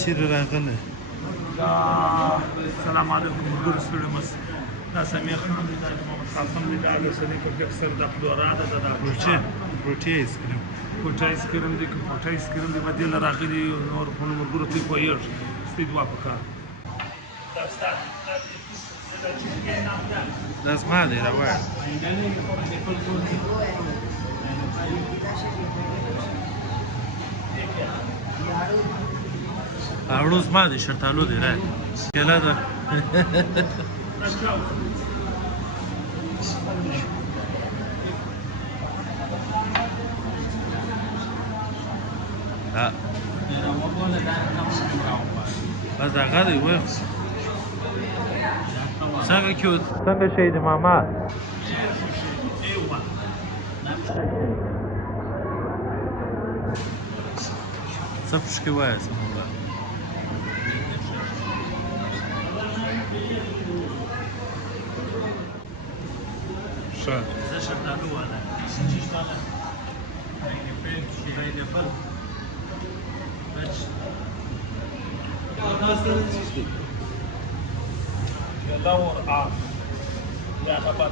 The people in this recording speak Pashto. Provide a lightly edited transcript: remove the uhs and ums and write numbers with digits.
چیرې راغلی السلام علیکم ګورو ستړي مس دا سمیع خان دی دا محمد قاسم دی دا صدیق اکثر د فلورا ده د روټي ایسکریم کوټه ایسکریم دی که کوټه ایسکریم دی بدیل راغلی نور خو ورګورو ته کویر ستید واپکا دا ستاد دا زما دی راوړ اړو زما دی شرطالو دی را کېله ده بس هغه دی وای څنګه شهید محمد څه پشکې وایه څه مولا ښه زه شرطالو والا يدور يا خبر